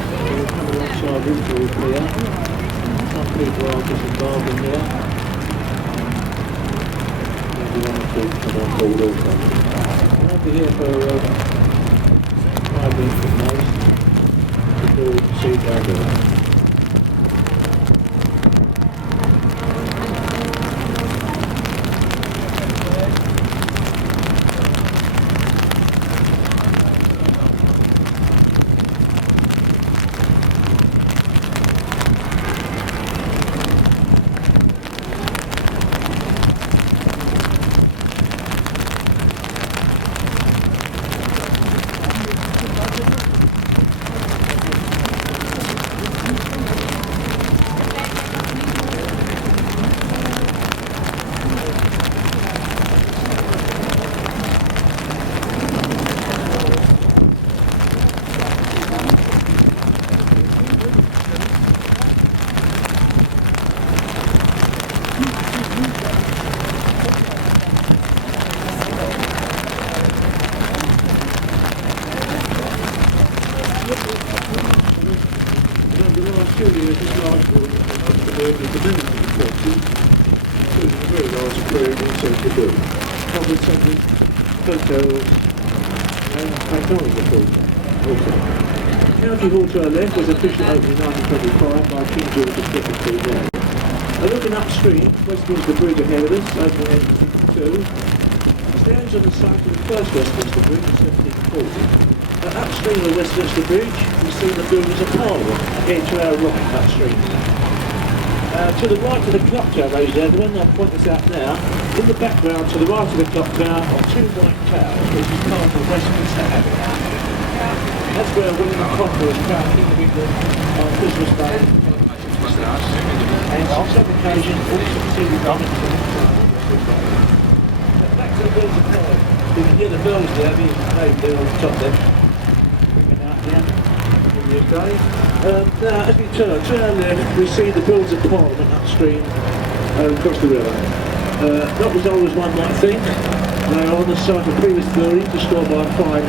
We're coming alongside Windsor here. Some people are disembarking here. Maybe one or two come on board also. We'll be here for 5 minutes at most before we can see down there. County Hall to our left was officially opened in 1925 by King George V. there. Looking upstream, Westminster Bridge ahead of us, opened in 1852. Stands on the site of the first Westminster Bridge in 1740. Upstream of Westminster Bridge, we see the buildings of Parliament, again to our right, upstream. To the right of the clock tower, ladies and gentlemen, I'll point this out now. In the background, to the right of the clock tower, are two white towers, which is part of Westminster Abbey. That's where William Conqueror was crowned King of England on Christmas Day. And on some occasions, also succeeded on it. Back to the buildings of Parliament. You can hear the bells there being played there on the top there. Bringing out here. Now, as we turn our left, we see the buildings of Parliament upstream across the river. Not as old as one might think. They are on the site of previous buildings destroyed by fire in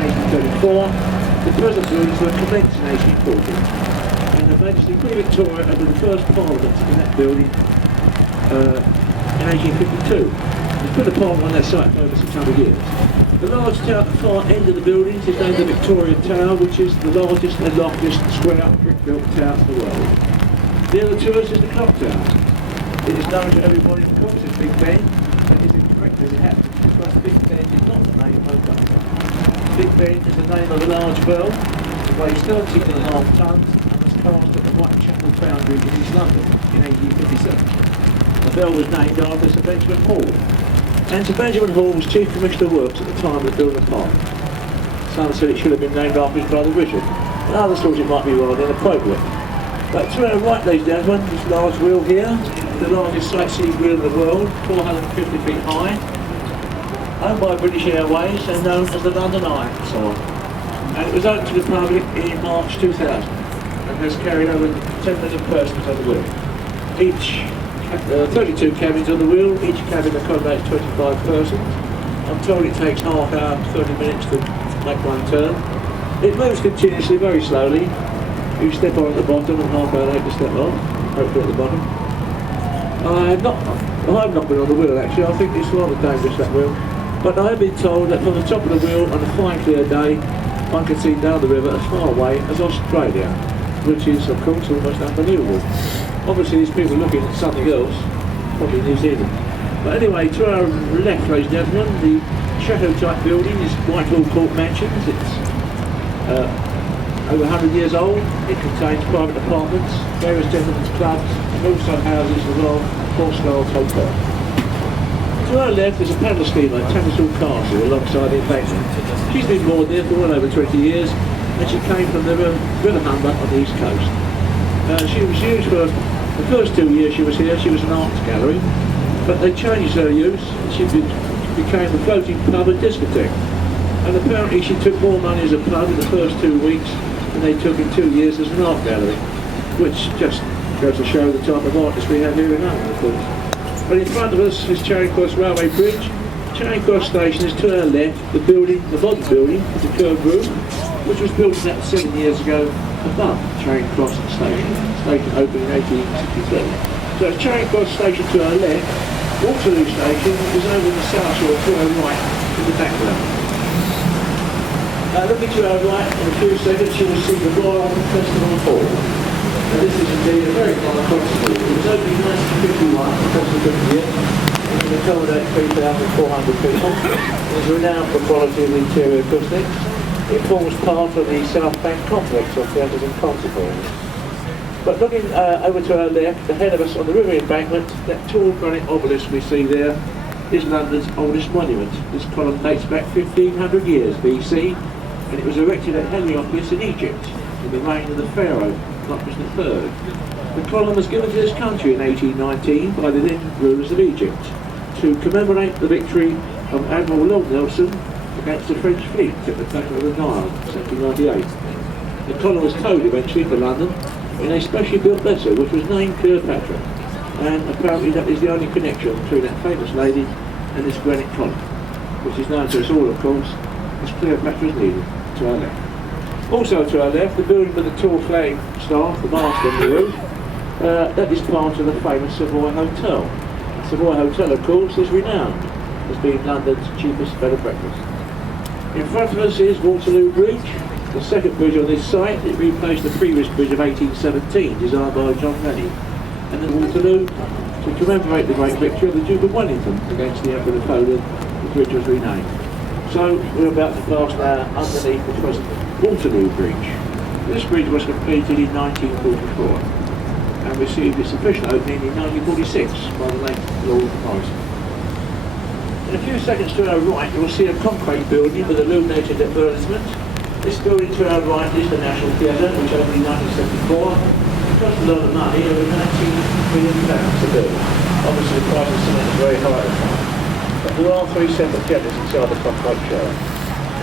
1834. The present buildings were commenced in 1840. And Her Majesty Queen Victoria opened the first Parliament in that building in 1852. It's been a Parliament on that site for over 600 years. The large tower at the far end of the buildings is named the Victoria Tower, which is the largest and loftiest square brick-built tower in the world. Near the to us is the clock tower. It is known to everybody in the course as Big Ben, but it is incorrect as it happens, because Big Ben is not the name of the Big Ben is the name of a large bell. It weighs 13.5 tons and was cast at the Whitechapel Foundry in East London in 1857. The bell was named after Sir Benjamin Hall. And Sir Benjamin Hall was Chief Commissioner of Works at the time of the building of Parliament. Some said it should have been named after his brother Richard, and others thought it might be rather inappropriate. But to our right, ladies and gentlemen, this large wheel here, the largest sightseeing wheel in the world, 450 feet high, owned by British Airways and known as the London Eye. And it was opened to the public in March 2000 and has carried over 10 million persons on the wheel. 32 cabins on the wheel, each cabin accommodates 25 persons. I'm told it takes half hour, 30 minutes to make one turn. It moves continuously, very slowly. You step on at the bottom and half hour later step on, hopefully at the bottom. I've not been on the wheel actually, I think it's rather dangerous that wheel. But I have been told that from the top of the wheel on a fine clear day, one can see down the river as far away as Australia, which is of course almost unbelievable. Obviously these people are looking at something else, probably New Zealand. But anyway, to our left, ladies and gentlemen, the chateau-type building is Whitehall Court Mansions. It's over 100 years old. It contains private apartments, various gentlemen's clubs, and also houses as well, 4-star hotel. To our left is a paddle steamer, Thames Head Castle, alongside the embankment. She's been moored there for well over 20 years, and she came from the River Humber on the east coast. She was used for the first 2 years she was here. She was an arts gallery, but they changed her use. She became a floating pub and discotheque. And apparently she took more money as a pub in the first 2 weeks than they took in 2 years as an art gallery, which just goes to show the type of artists we have here in London, of course. But in front of us is Charing Cross Railway Bridge. Charing Cross Station is to our left. The modern building, is a curved roof, which was built about 7 years ago above Charing Cross Station. Station opened in 1863. So Charing Cross Station to our left, Waterloo Station is over in the south shore to our right in the background. Looking to our right in a few seconds you will see the Royal Festival Hall. Now this is indeed a very fine festival. It was opened in 1951, across the 50 years. It can accommodate 3,400 people. It is renowned for quality of interior acoustics. It forms part of the South Bank complex of theatres and concert halls. But looking over to our left, ahead of us on the river embankment, that tall granite obelisk we see there is London's oldest monument. This column dates back 1500 years BC, and it was erected at Henley-on-Thames in Egypt in the reign of the Pharaoh, Thames III. The column was given to this country in 1819 by the then rulers of Egypt to commemorate the victory of Admiral Lord Nelson against the French fleet at the Battle of the Nile in 1798. The column was towed eventually to London in a specially built vessel which was named Cleopatra, and apparently that is the only connection between that famous lady and this granite column, which is known to us all, of course, as Cleopatra's Needle, to our left. Also to our left, the building with the tall flag staff, the mast on the roof, that is part of the famous Savoy Hotel. The Savoy Hotel, of course, is renowned as being London's cheapest bed and breakfast. In front of us is Waterloo Bridge, the second bridge on this site. It replaced the previous bridge of 1817, designed by John Rennie. And then Waterloo, to commemorate the great victory of the Duke of Wellington against the Emperor Napoleon, the bridge was renamed. So we're about to pass now underneath the present Waterloo Bridge. This bridge was completed in 1944 and received its official opening in 1946 by the late Lord Morrison. In a few seconds to our right, you will see a concrete building with illuminated advertisement. This building to our right is the National Theatre, which opened in 1974. It cost a lot of money, over £19 million to build. Obviously the price of cement is very high at the time. But there are three separate theatres inside the concrete shell.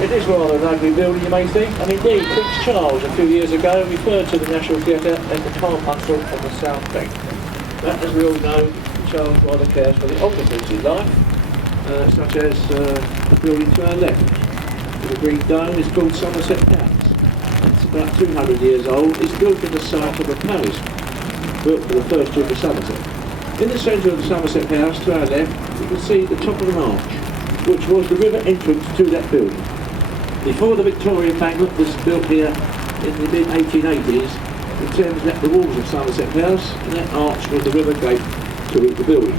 It is rather an ugly building, you may think, and indeed Prince Charles a few years ago referred to the National Theatre as the Carmichael on the South Bank. But as we all know, Charles rather cares for the older things in life, such as the building to our left. The green dome is called Somerset House. It's about 200 years old. It's built in the site of a palace built for the first Duke of Somerset. In the centre of the Somerset House, to our left, you can see the top of an arch, which was the river entrance to that building. Before the Victoria Embankment was built here in the mid-1880s, the Thames left the walls of Somerset House, and that arch was the river gate to the building.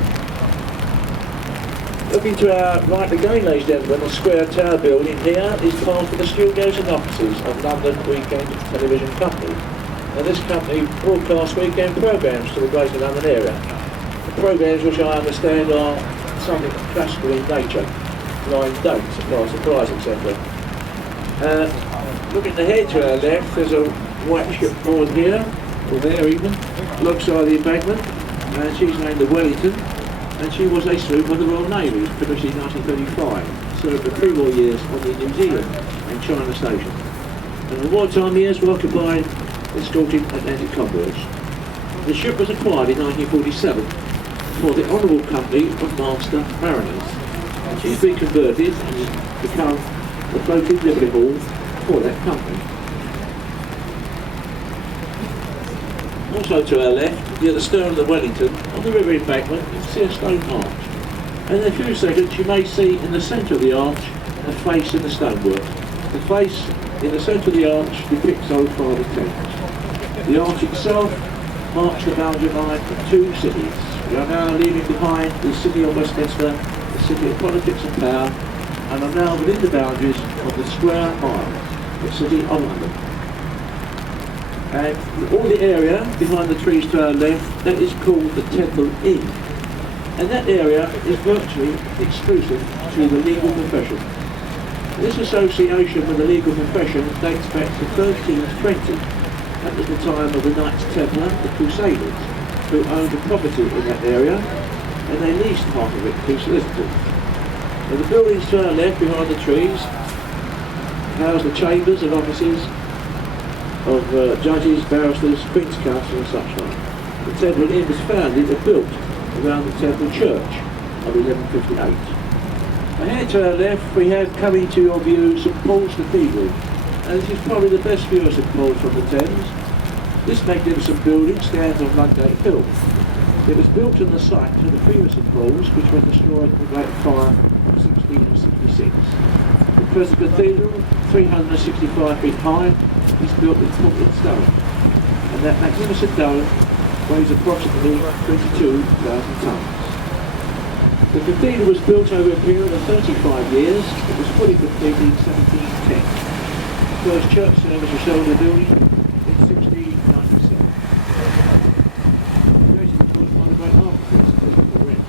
Looking to our right again, ladies and gentlemen, the square tower building here is part of the studios and offices of London Weekend Television Company. Now this company broadcasts weekend programmes to the Greater London area. The programmes, which I understand are something classical in nature, blind dates, surprise, etc. Looking ahead to our left, there's a white shipboard here, or there even, alongside the embankment, and she's named the Wellington, and she was a sloop of the Royal Navy, finished in 1935, served the pre-war years on the New Zealand and China station. And in the wartime years were occupied escorting Atlantic convoys. The ship was acquired in 1947 for the Honourable Company of Master Mariners, and she's been converted and has become the floating Liberty Hall for that company. Also to our left, near the stern of the Wellington, on the river embankment, you can see a stone arch. And in a few seconds you may see in the centre of the arch a face in the stonework. The face in the centre of the arch depicts Old Father Thames. The arch itself marks the boundary line of two cities. We are now leaving behind the city of Westminster, the city of politics and power, and are now within the boundaries of the square mile, the city of London. And all the area behind the trees to our left, that is called the Temple Inn. And that area is virtually exclusive to the legal profession. This association with the legal profession dates back to 1320. That was the time of the Knights Templar, the Crusaders, who owned a property in that area, and they leased part of it to solicitors. Now the buildings to our left behind the trees house the chambers and offices of judges, barristers, Queen's Counsel and such like. The Temple Inn was founded and built around the Temple Church of 1158. Ahead to our left we have coming to your view St Paul's Cathedral, and this is probably the best view of St Paul's from the Thames. This magnificent building stands on Ludgate Hill. It was built on the site of the previous St Paul's, which was destroyed in the Great Fire of 1666. The present cathedral, 365 feet high, is built with Portland stone, and that magnificent dome weighs approximately 22,000 tonnes. The cathedral was built over a period of 35 years. It was fully completed in 1710. The first church service was held in the building in 1697. Created, of course, by the great architect, Christopher Wren.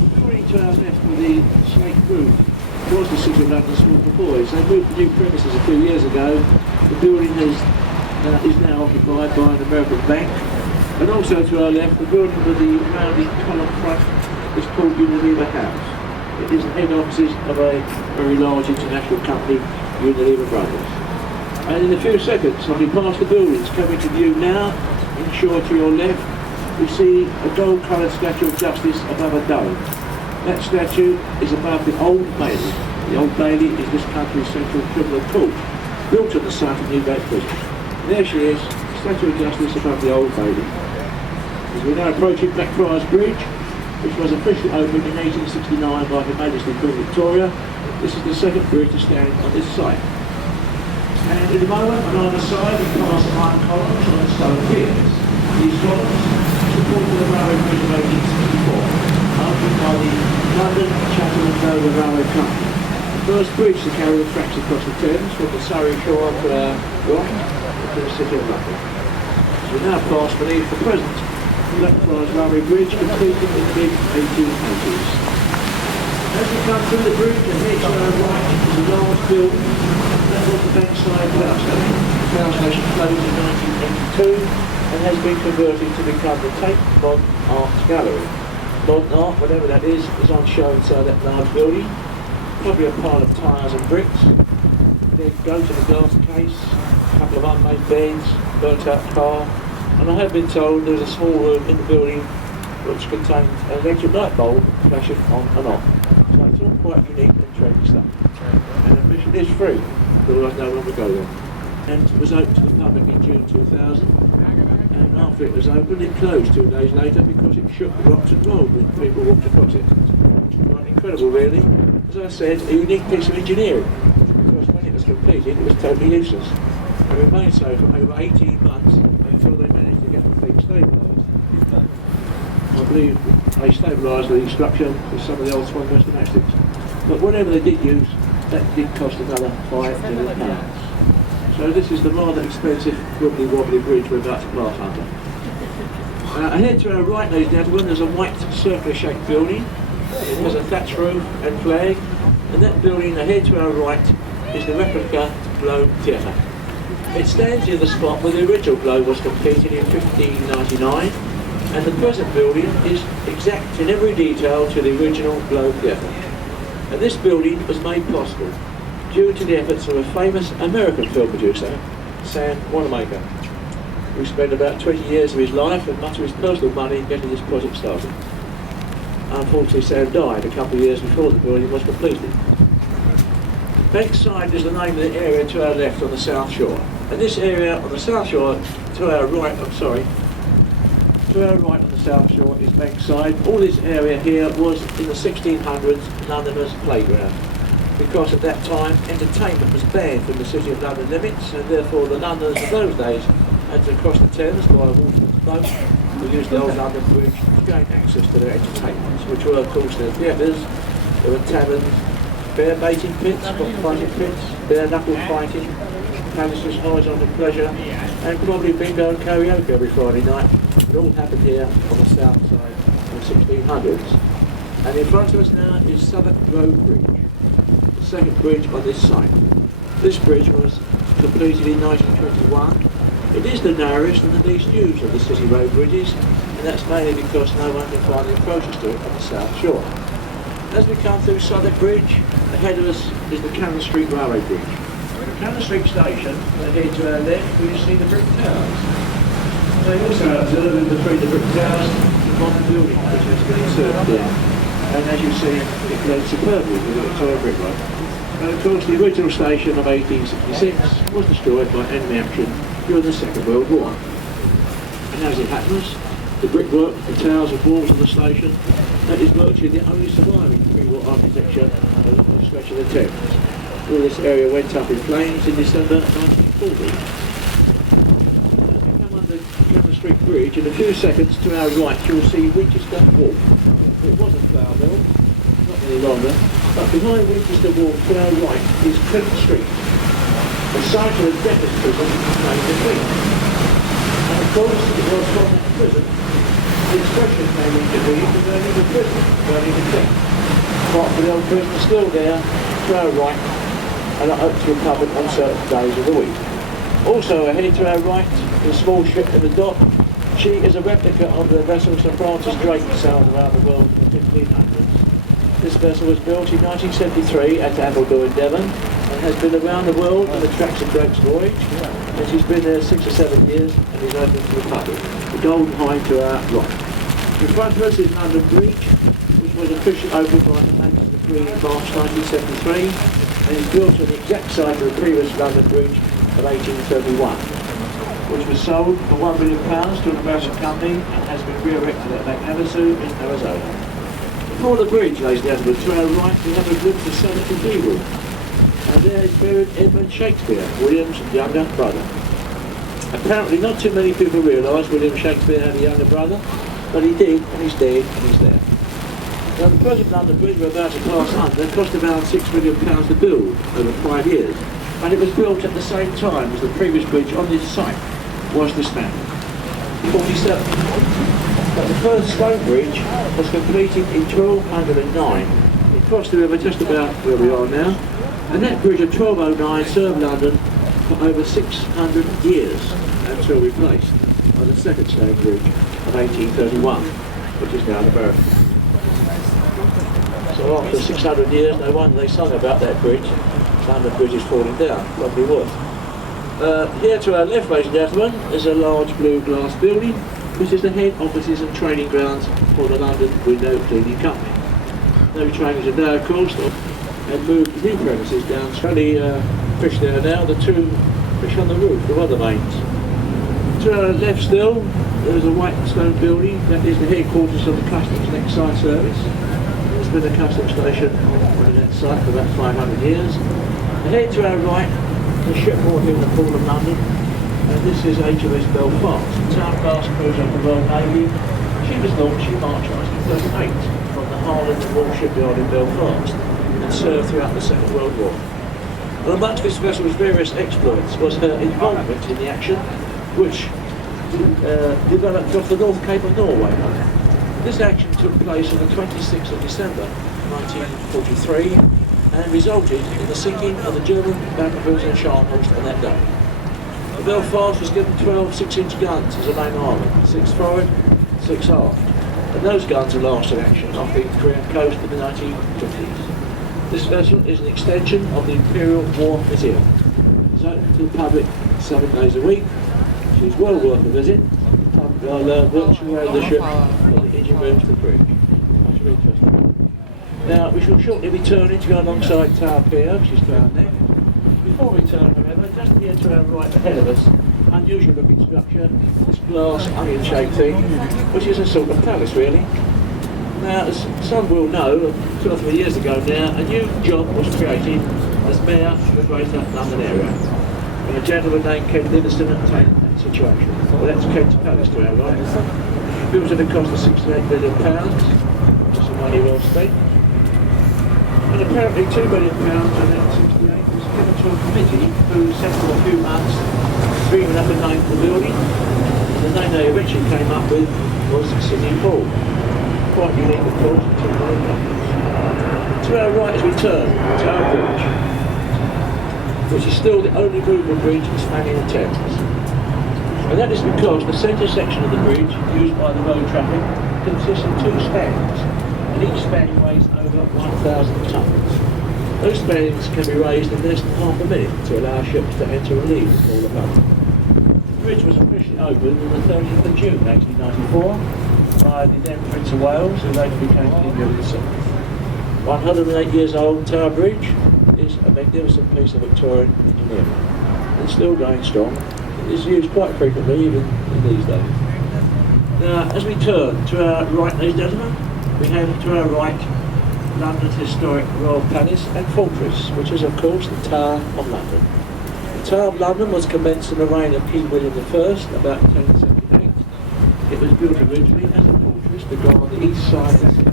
The building to our left with the slate roof was the City of London School for Boys. They moved to new premises a few years ago. The building is now occupied by an American bank. And also to our left, the building with the rounded column front is called Unilever House. It is the head offices of a very large international company, Unilever Brothers. And in a few seconds, I'll be past the buildings coming to view now. Inshore to your left, we see a gold-coloured statue of Justice above a dome. That statue is above the Old Bailey. The Old Bailey is this country's central criminal court, built on the site of Newgate Prison. There she is, statue of Justice above the Old Bailey. As we're now approaching Blackfriars Bridge, which was officially opened in 1869 by Her Majesty Queen Victoria, this is the second bridge to stand on this site. And in a moment, on either side, we pass iron columns on stone piers. These columns support the railway bridge of 1864, opened by the London, Chatham and Dover Railway Company. The first bridge to carry the tracks across the Thames from the Surrey shore to our right to the City of London. So we now pass beneath the present Blackfriars Railway Bridge, completed in the mid-1880s. As we come through the bridge, and here to our right is a large building. That was the Bankside Power Station. The power station closed in 1982 and has been converted to become the Tate Modern Arts Gallery. Modern art, whatever that is on show inside that large building. Probably a pile of tyres and bricks. Then go to the glass case, a couple of unmade beds, burnt out car. And I have been told there's a small room in the building which contains an electric light bulb flashing on and off. So it's all quite unique and trendy stuff. And admission is free, otherwise no one would go there. And it was opened to the public in June 2000. And after it was opened, it closed 2 days later because it shook, rocked and rolled when people walked across it. Quite incredible really. As I said, a unique piece of engineering. Because when it was completed, it was totally useless. It remained so for over 18 months until they managed to get the thing stabilised. I believe they stabilised the structure with some of the old Swan West gymnastics. But whatever they did use, that did cost another £5 million. So this is the rather expensive wibbly wobbly bridge we're about to pass under. Ahead to our right, ladies and gentlemen, there's a white circular shaped building. It has a thatch roof and flag, and that building ahead to our right is the replica Globe Theatre. It stands in the spot where the original Globe was completed in 1599, and the present building is exact in every detail to the original Globe Theatre. And this building was made possible due to the efforts of a famous American film producer, Sam Wanamaker, who spent about 20 years of his life and much of his personal money getting this project started. Unfortunately, Sam died a couple of years before the building was completed. Bankside is the name of the area to our left on the south shore. And this area on the south shore, to our right, to our right on the south shore is Bankside. All this area here was in the 1600s Londoners' playground, because at that time entertainment was banned from the City of London limits, and therefore the Londoners of those days had to cross the Thames by a waterman's boat to use the old London Bridge to gain access to their entertainments, which were of course their theatres, there were taverns, bear baiting pits, cockfighting pits, bare knuckle fighting, palaces, horizontal pleasure, and probably bingo and karaoke every Friday night. It all happened here on the south side in the 1600s. And in front of us now is Southwark Road Bridge, the second bridge on this site. This bridge was completed in 1921. It is the narrowest and the least used of the city road bridges, and that's mainly because no one can find the approaches to it on the south shore. As we come through Southwark Bridge, ahead of us is the Cannon Street Railway Bridge. At Cannon Street Station, ahead to our left, we see the brick towers. So you also observe in between the brick towers the modern building which has been inserted there. And as you see, it glows superbly with the Victoria brickwork. And of course the original station of 1866 was destroyed by enemy action during the Second World War. And as it happens, the brickwork, the towers and walls of the station, that is virtually the only surviving pre-war architecture on the stretch of the Thames. All this area went up in flames in December 1940. As we come under Cannon Street Bridge, in a few seconds to our right you'll see Winchester Wall. It was a flour mill, not any longer, but behind Winchester Wall to our right is Clinton Street, the site of the debtors' prison named the Queen. And of course it was from that prison the expression came into being of burning the prison, burning the king. Part of the old prison is still there to our right and open to the public on certain days of the week. Also ahead to our right, the small ship in the dock. She is a replica of the vessel Sir Francis Drake sailed around the world in the 1500s. This vessel was built in 1973 at Ambledore in Devon and has been around the world on the tracks of Drake's voyage, and she's been there 6 or 7 years and is open to the public. The Golden Hind to our right. In front of us is London Bridge, which was officially opened by the Thames Estuary in March 1973 and is built on the exact site of the previous London Bridge of 1831, which was sold for £1 million to an American company and has been re-erected at Lake Havasu in Arizona. Before the bridge, ladies and gentlemen, to our right we have a glimpse of Southwark Cathedral, and there is buried Edmund Shakespeare, William's younger brother. Apparently not too many people realise William Shakespeare had a younger brother, but he did, and he's dead, and he's there. Now the present London Bridge we're about to pass under cost around £6 million to build over 5 years, and it was built at the same time as the previous bridge on this site was dismantled. 47. But the first stone bridge was completed in 1209. It crossed the river just about where we are now, and that bridge of 1209 served London for over 600 years until replaced by the second stone bridge of 1831, which is now the American. So after 600 years, no wonder they sung about that bridge. London Bridge is falling down, probably was. Here to our left, ladies and gentlemen, is a large blue glass building, which is the head offices and training grounds for the London Window Cleaning Company. No trainers are now, of course, and moved to new premises down. Only fish there now, the two fish on the roof, the weather vanes. To our left still, there is a white stone building that is the headquarters of the Customs and Excise Service. There's been a customs station on that site for about 500 years. Ahead to our right, the shipboard here in the Port of London, and this is HMS Belfast, town-class cruiser of the Royal Navy. She was launched in March 1938 from the Harland and Wall shipyard in Belfast and served throughout the Second World War. And amongst this vessel's various exploits was her involvement in the action, which developed off the North Cape of Norway. This action took place on the 26th of December 1943 and resulted in the sinking of the German Bankerville and Scharnhorst on that day. The Belfast was given 12 6-inch guns as a main armour, 6 forward, 6 aft, and those guns are last in action off the Korean coast in the 1950s. This vessel is an extension of the Imperial War Museum. It's open to the public 7 days a week. She's well worth a visit. I'll watch you around the ship from the engine rooms to the bridge. Much of interest. Now we shall shortly be turning to go alongside Tower Pier, which is down there. Before we turn, however, just here to our right ahead of us, unusual looking structure, this glass onion-shaped thing, which is a sort of palace really. Now, as some will know, 2 or 3 years ago now, a new job was created as Mayor of the Greater London area. And a gentleman named Ken Livingston obtained that situation. Well, that's Kent's Palace to our right. Built at a cost of £68 million, just some money well spent. And apparently £2 million in 1968 was given to a committee who set for a few months dreaming up a name for the building. And the name they eventually came up with was Sydney Hall. Quite unique, of course, to our right as we turn, Tower Bridge, which is still the only movable bridge spanning the Thames. And that is because the centre section of the bridge, used by the road traffic, consists of 2 spans, and each span weighs over 1,000 tonnes. Those spans can be raised in less than half a minute to allow ships to enter and leave all above. The bridge was officially opened on the 30th of June 1894 by the then Prince of Wales, who later became King Henry. 108 years old, Tower Bridge, is a magnificent piece of Victorian engineering. It's still going strong. It is used quite frequently even in these days. Now, as we turn to our right, ladies and gentlemen, we have to our right London's historic Royal Palace and Fortress, which is of course the Tower of London. The Tower of London was commenced in the reign of King William I about 1078. It was built originally as a fortress to guard the east side of the city.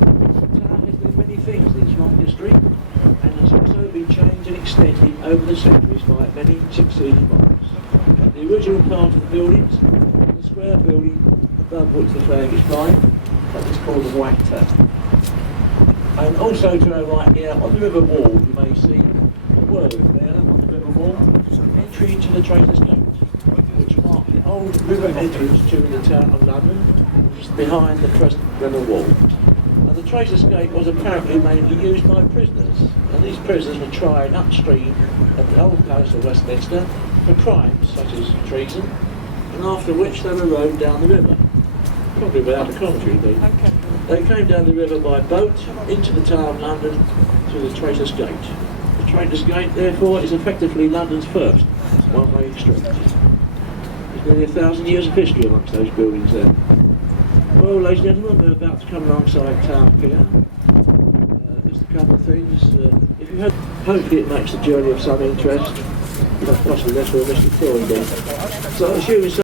The tower has been many things in its long history and has also been changed and extended over the centuries by many succeeding monarchs. The original part of the buildings, the square building above which the flag is flying, that is called the White Tower. And also to our right here, on the river wall, you may see a word there on the river wall, entry to the Traitors' Gate, which marked the old river entrance to the town of London, which is behind the present river wall. And the Traitors' Gate was apparently mainly used by prisoners, and these prisoners were tried upstream at the old palace of Westminster for crimes such as treason, and after which they were rowed down the river, probably without a commentary indeed. They came down the river by boat into the Tower of London through the Traitors' Gate. The Traitors' Gate, therefore, is effectively London's first one-way street. There's nearly 1,000 years of history amongst those buildings there. Well, ladies and gentlemen, we're about to come alongside Tower Pier. Just a couple of things. If you had, hopefully it makes the journey of some interest, but possibly that's where Mr. Floyd is. So I assume it's